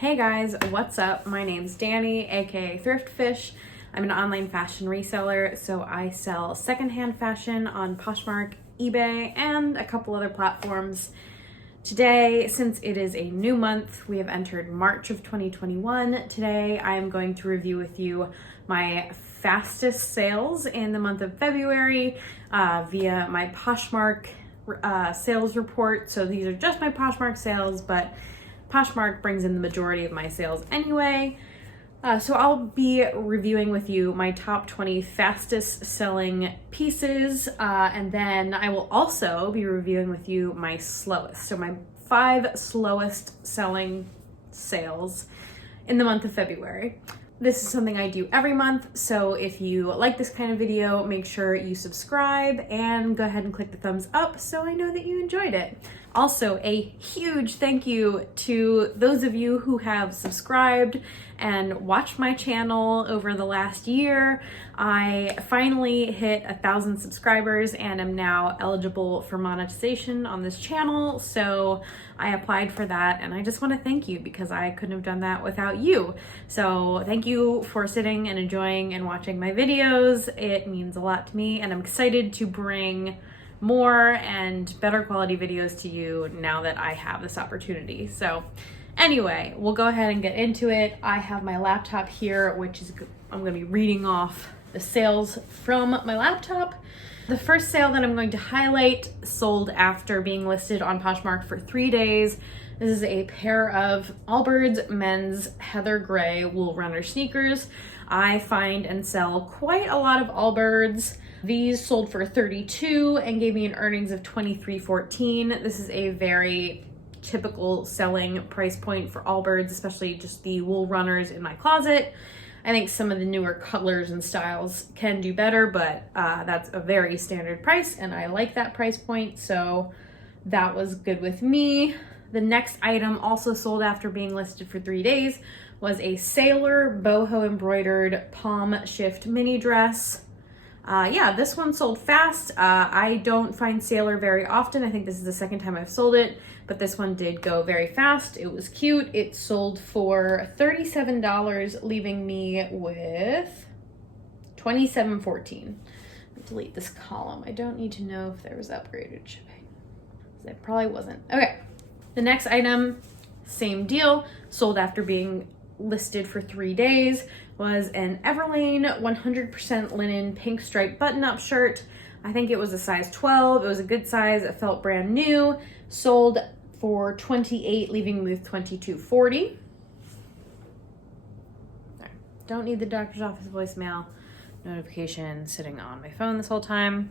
Hey guys, what's up? My name's Danny, aka Thrift Fish. I'm an online fashion reseller, so I sell secondhand fashion on Poshmark, eBay, and a couple other platforms. Today, since it is a new month, we have entered March of 2021. Today, I am going to review with you my fastest sales in the month of February via my Poshmark sales report. So these are just my Poshmark sales, but Poshmark brings in the majority of my sales anyway. So I'll be reviewing with you my top 20 fastest selling pieces, and then I will also be reviewing with you my slowest. So my 5 slowest selling sales in the month of February. This is something I do every month, so if you like this kind of video, make sure you subscribe and go ahead and click the thumbs up so I know that you enjoyed it. Also, a huge thank you to those of you who have subscribed and watched my channel over the last year. I finally hit 1,000 subscribers and am now eligible for monetization on this channel. So I applied for that and I just want to thank you because I couldn't have done that without you. So thank you for sitting and enjoying and watching my videos. It means a lot to me and I'm excited to bring more and better quality videos to you now that I have this opportunity. So anyway, we'll go ahead and get into it. I have my laptop here, which is, I'm going to be reading off the sales from my laptop. The first sale that I'm going to highlight sold after being listed on Poshmark for 3 days. This is a pair of Allbirds men's heather gray wool runner sneakers. I find and sell quite a lot of Allbirds. These sold for $32 and gave me an earnings of $23.14. This is a very typical selling price point for Allbirds, especially just the wool runners in my closet. I think some of the newer colors and styles can do better, but that's a very standard price and I like that price point, so that was good with me. The next item also sold after being listed for 3 days was a Sailor boho embroidered palm shift mini dress. Yeah, this one sold fast. I don't find Sailor very often. I think this is the second time I've sold it, but this one did go very fast. It was cute. It sold for $37, leaving me with $27.14. Delete this column. I don't need to know if there was upgraded shipping. There probably wasn't. Okay, the next item, same deal, sold after being listed for 3 days, was an Everlane 100% linen pink striped button-up shirt. I think it was a size 12. It was a good size. It felt brand new. Sold for $28, leaving me with $22.40. Don't need the doctor's office voicemail notification sitting on my phone this whole time.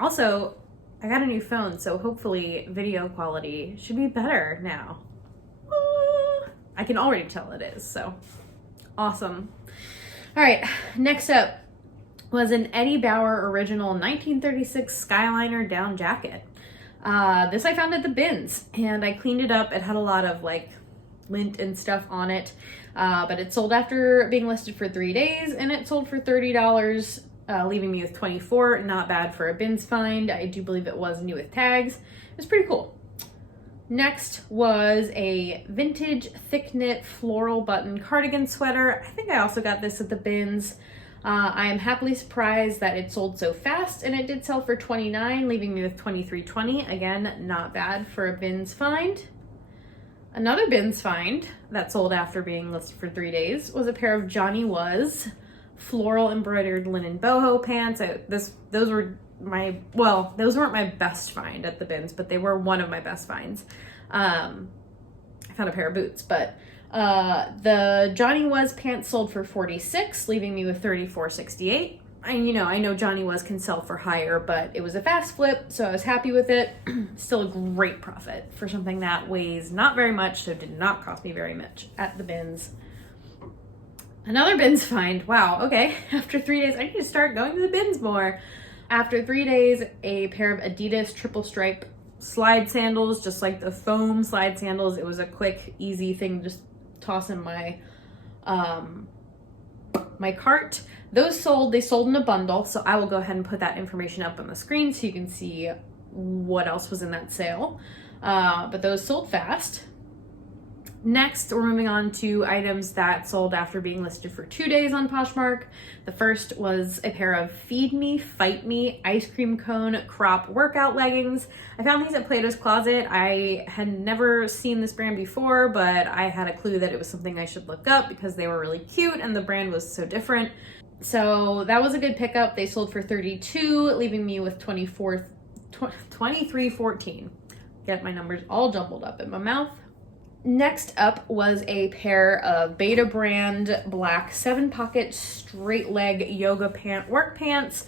Also, I got a new phone, so hopefully video quality should be better now. I can already tell it is, so awesome. All right, next up was an Eddie Bauer original 1936 Skyliner down jacket. This I found at the bins and I cleaned it up. It had a lot of like lint and stuff on it, but it sold after being listed for 3 days and it sold for $30, leaving me with $24. Not bad for a bins find. I do believe it was new with tags. It was pretty cool. Next was a vintage thick knit floral button cardigan sweater. I think I also got this at the bins. I am happily surprised that it sold so fast and it did sell for $29, leaving me with $23.20. Again, not bad for a bins find. Another bins find that sold after being listed for 3 days was a pair of Johnny Was floral embroidered linen boho pants. Those weren't my best find at the bins, but they were one of my best finds. I found a pair of boots, but the Johnny Was pants sold for $46, leaving me with $34.68. I know Johnny Was can sell for higher, but it was a fast flip, so I was happy with it. Still a great profit for something that weighs not very much, so did not cost me very much at the bins. Another bins find. Wow, okay. After 3 days, I need to start going to the bins more. After 3 days, a pair of Adidas triple stripe slide sandals, just like the foam slide sandals. It was a quick, easy thing to just toss in my my cart. Those sold, they sold in a bundle, so I will go ahead and put that information up on the screen so you can see what else was in that sale. But those sold fast. Next, we're moving on to items that sold after being listed for 2 days on Poshmark. The first was a pair of Feed Me, Fight Me ice cream cone crop workout leggings. I found these at Plato's Closet. I had never seen this brand before, but I had a clue that it was something I should look up because they were really cute and the brand was so different. So that was a good pickup. They sold for $32, leaving me with $23.14. Get my numbers all jumbled up in my mouth. Next up was a pair of Beta brand black 7-pocket straight leg yoga work pants.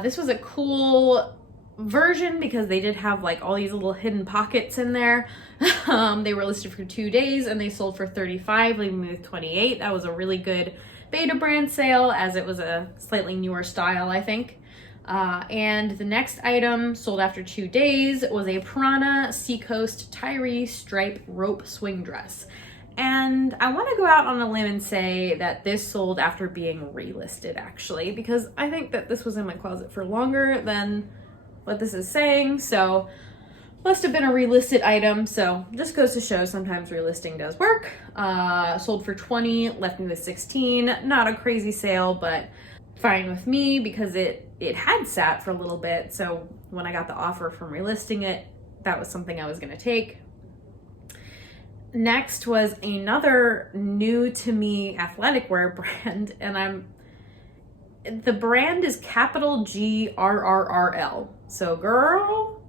This was a cool version because they did have like all these little hidden pockets in there. They were listed for 2 days and they sold for $35, leaving me with $28. That was a really good Beta brand sale as it was a slightly newer style, I think. And the next item sold after 2 days was a Piranha Seacoast Tyree stripe rope swing dress. And I want to go out on a limb and say that this sold after being relisted actually, because I think that this was in my closet for longer than what this is saying. So must have been a relisted item. So just goes to show sometimes relisting does work. Sold for $20, left me with $16. Not a crazy sale, but fine with me because it had sat for a little bit. So when I got the offer from relisting it, that was something I was going to take. Next was another new to me athletic wear brand, and the brand is capital GRRRL. So girl,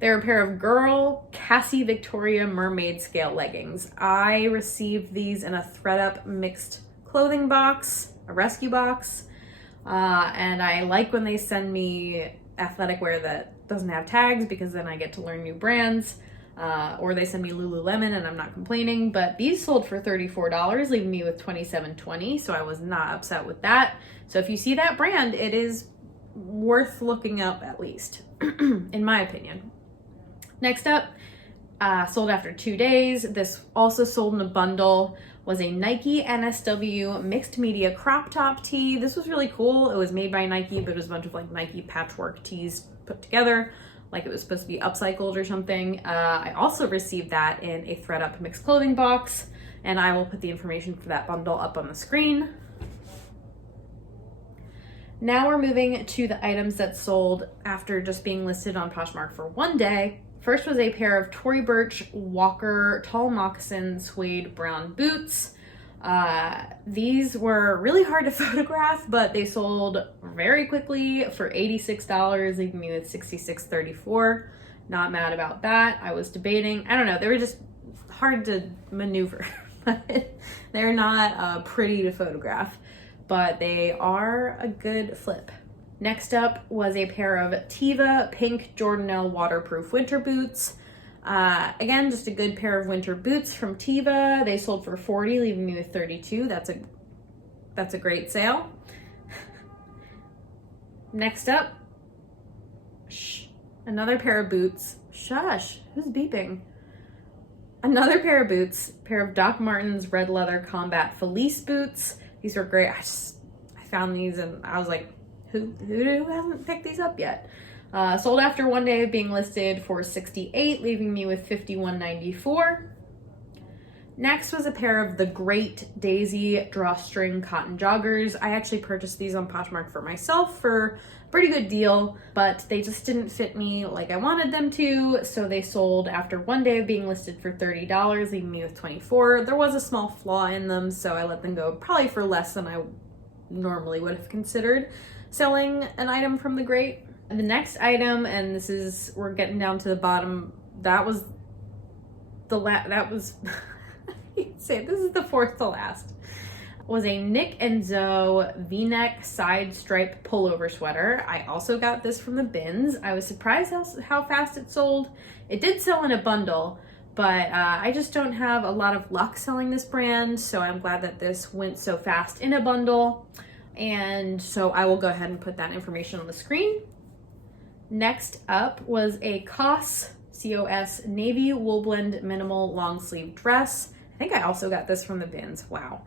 they're a pair of girl Cassie Victoria mermaid scale leggings. I received these in a ThredUp mixed clothing box, a rescue box. And I like when they send me athletic wear that doesn't have tags because then I get to learn new brands, or they send me Lululemon and I'm not complaining, but these sold for $34, leaving me with $27.20. So I was not upset with that. So if you see that brand, it is worth looking up at least, in my opinion. Next up, sold after 2 days. This also sold in a bundle. Was a Nike NSW mixed media crop top tee. This was really cool. It was made by Nike, but it was a bunch of like Nike patchwork tees put together, like it was supposed to be upcycled or something. I also received that in a ThredUp mixed clothing box, and I will put the information for that bundle up on the screen. Now we're moving to the items that sold after just being listed on Poshmark for 1 day. First was a pair of Tory Burch Walker tall moccasin suede brown boots. These were really hard to photograph, but they sold very quickly for $86, leaving me with $66.34. Not mad about that. I was debating. I don't know. They were just hard to maneuver, but they're not pretty to photograph, but they are a good flip. Next up was a pair of Teva pink Jordanelle waterproof winter boots. Again, just a good pair of winter boots from Teva. They sold for $40, leaving me with $32. That's a great sale. Next up, another pair of boots. Shush, who's beeping? Another pair of boots, pair of Doc Martens red leather combat fleece boots. These were great. I found these and I was like, who hasn't picked these up yet? Sold after 1 day of being listed for $68, leaving me with $51.94. Next was a pair of the Great Daisy drawstring cotton joggers. I actually purchased these on Poshmark for myself for a pretty good deal, but they just didn't fit me like I wanted them to, so they sold after 1 day of being listed for $30, leaving me with $24. There was a small flaw in them, so I let them go probably for less than I normally would have considered selling an item from the Great. And the next item, and we're getting down to the bottom, that was say this is the fourth to last, was a Nick and Zoe V-neck side stripe pullover sweater. I also got this from the bins. I was surprised how fast it sold. It did sell in a bundle, but I just don't have a lot of luck selling this brand, so I'm glad that this went so fast in a bundle. And so I will go ahead and put that information on the screen. Next up was a COS navy wool blend minimal long sleeve dress. I think I also got this from the bins. Wow.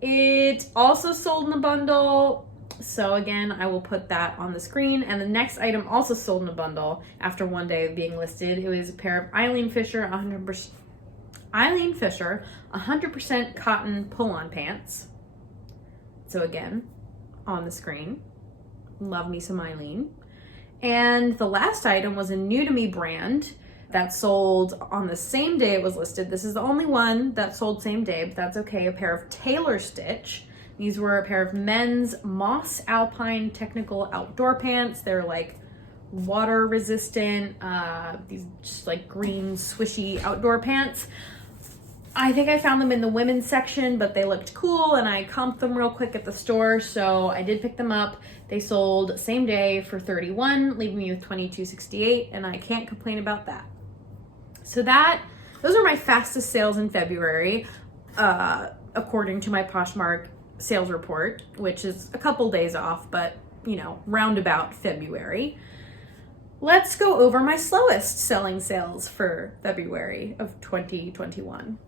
It also sold in a bundle. So again, I will put that on the screen. And the next item also sold in a bundle after one day of being listed. It was a pair of Eileen Fisher 100% cotton pull-on pants. So again, on the screen. Love me some Eileen. And the last item was a new to me brand that sold on the same day it was listed. This is the only one that sold same day, but that's okay. A pair of Tailor Stitch. These were a pair of men's Moss Alpine technical outdoor pants. They're like water resistant, these just like green swishy outdoor pants. I think I found them in the women's section, but they looked cool and I comped them real quick at the store, so I did pick them up. They sold same day for $31, leaving me with $22.68, and I can't complain about that. So those are my fastest sales in February, according to my Poshmark sales report, which is a couple days off, but you know, roundabout February. Let's go over my slowest selling sales for February of 2021.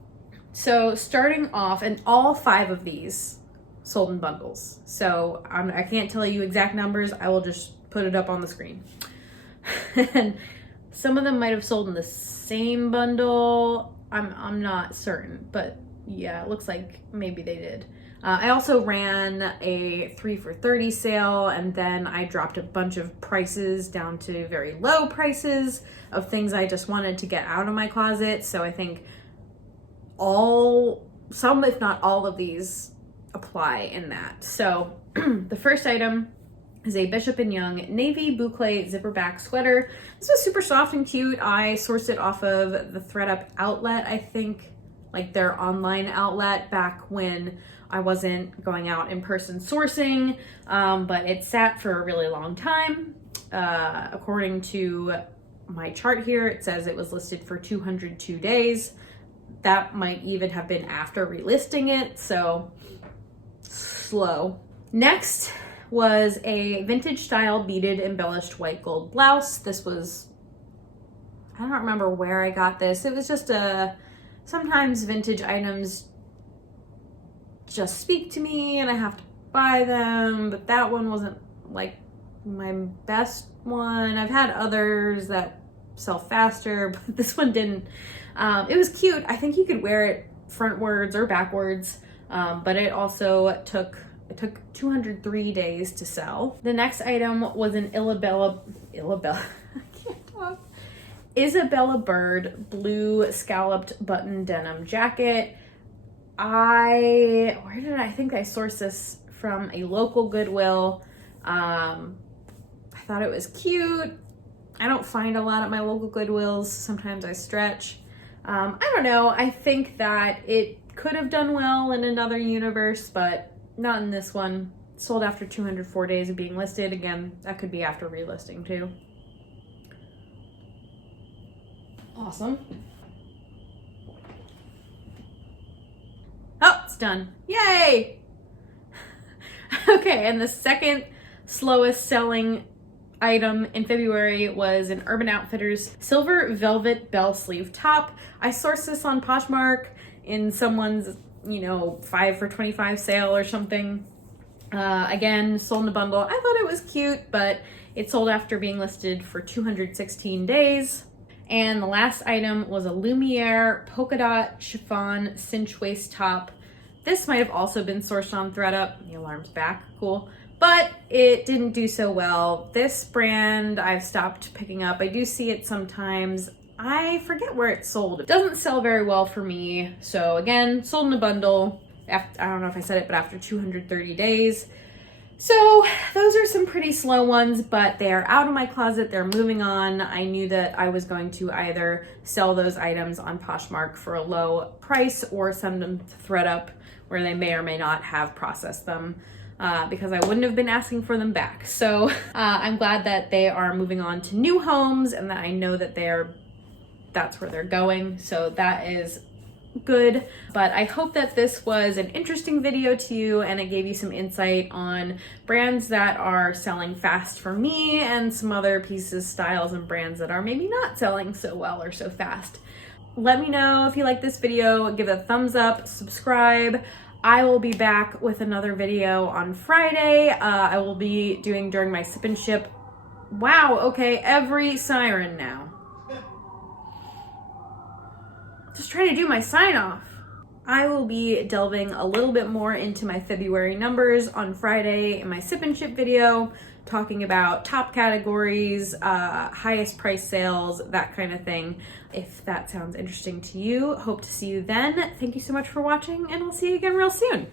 So starting off, and all 5 of these sold in bundles. So I can't tell you exact numbers. I will just put it up on the screen. And some of them might have sold in the same bundle. I'm not certain, but yeah, it looks like maybe they did. I also ran a 3 for $30 sale, and then I dropped a bunch of prices down to very low prices of things I just wanted to get out of my closet. So I think some if not all of these apply in that. So the first item is a Bishop & Young navy boucle zipper back sweater. This was super soft and cute. I sourced it off of the ThredUp outlet, I think, like their online outlet back when I wasn't going out in person sourcing, but it sat for a really long time. According to my chart here, it says it was listed for 202 days. That might even have been after relisting it, so slow. Next was a vintage style beaded embellished white gold blouse. This was, I don't remember where I got this. It was just sometimes vintage items just speak to me and I have to buy them, but that one wasn't like my best one. I've had others that sell faster, but this one didn't. It was cute. I think you could wear it frontwards or backwards, but it also took 203 days to sell. The next item was an Isabella Bird blue scalloped button denim jacket. I think I sourced this from a local Goodwill. I thought it was cute. I don't find a lot at my local Goodwills. Sometimes I stretch. I don't know. I think that it could have done well in another universe, but not in this one. Sold after 204 days of being listed. Again, that could be after relisting too. Awesome. Oh, it's done. Yay! Okay, and the second slowest selling item in February was an Urban Outfitters silver velvet bell sleeve top. I sourced this on Poshmark in someone's, 5 for $25 sale or something. Again, sold in a bundle. I thought it was cute, but it sold after being listed for 216 days. And the last item was a Lumiere polka dot chiffon cinch waist top. This might have also been sourced on ThredUp. The alarm's back, cool. But it didn't do so well. This brand I've stopped picking up. I do see it sometimes. I forget where it's sold. It doesn't sell very well for me. So again, sold in a bundle. I don't know if I said it, but after 230 days. So those are some pretty slow ones, but they are out of my closet. They're moving on. I knew that I was going to either sell those items on Poshmark for a low price or send them to ThredUp where they may or may not have processed them because I wouldn't have been asking for them back. So I'm glad that they are moving on to new homes and that I know that that's where they're going. So that is good, but I hope that this was an interesting video to you and it gave you some insight on brands that are selling fast for me and some other pieces, styles, and brands that are maybe not selling so well or so fast. Let me know if you like this video, give it a thumbs up, subscribe. I will be back with another video on Friday. I will be doing during my sip and ship. Wow, okay, every siren now. Just trying to do my sign off. I will be delving a little bit more into my February numbers on Friday in my sip and ship video, talking about top categories, highest price sales, that kind of thing. If that sounds interesting to you, hope to see you then. Thank you so much for watching, and I'll see you again real soon.